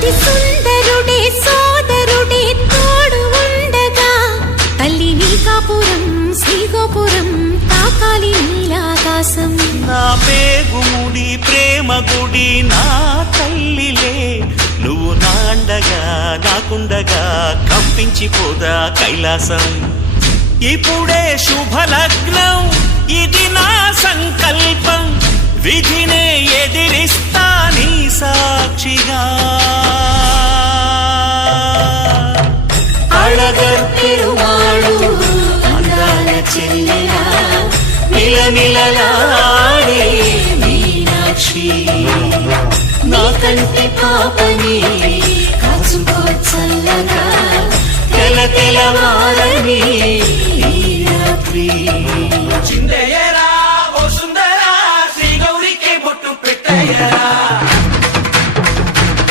అతి సుందరుడే సోదరుడే తోడు ఉండగా తల్లి నీ కాపురం శ్రీగోపురం తాకాలి నీలాకాశం. నా పేగుముడి ప్రేమ గుడి నా తల్లిలే, నువ్వు నాండగా నాకుండగా కంపించిపోదా కైలాసం. ఇప్పుడే శుభలగ్నం ఇది నా సంకల్పం, విధినే ఎదిరిస్తా నీ సాక్షిగా. అళగర్ పెరుమాళు అందాల చెల్లెలా నిలనిలలాడే మీనాక్షి, నీ కంటి పాపని కాచుకో చల్లగా తెల తెలవారని ఈ రాత్రి. చిందయ్యరా ఓ సుందరా శ్రీ గౌరికి బొట్టు పెట్టయ్యరా.